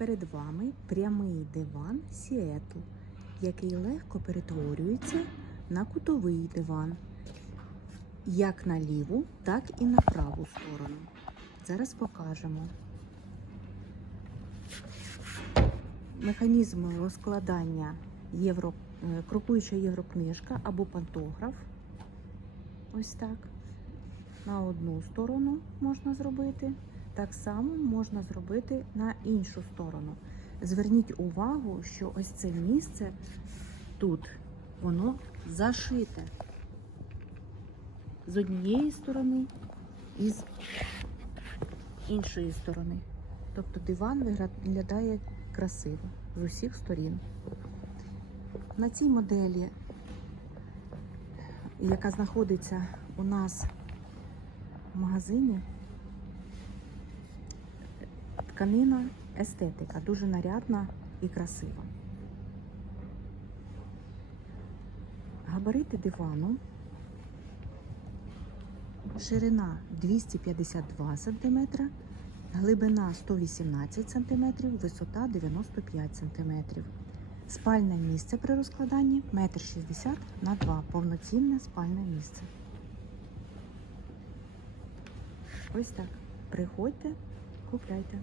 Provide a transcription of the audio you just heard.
Перед вами прямий диван Сіетл, який легко перетворюється на кутовий диван, як на ліву, так і на праву сторону. Зараз покажемо. Механізм розкладання євро, е, крокуюча єврокнижка або пантограф. Ось так. На одну сторону можна зробити. Так само можна зробити на іншу сторону. Зверніть увагу, що ось це місце тут, воно зашите з однієї сторони і з іншої сторони. Тобто диван виглядає красиво з усіх сторін. На цій моделі, яка знаходиться у нас в магазині, тканина естетика, дуже нарядна і красива. Габарити дивану. Ширина 252 см, глибина 118 см, висота 95 см. Спальне місце при розкладанні 1,60 м на 2 повноцінне спальне місце. Ось так. Приходьте, купляйте.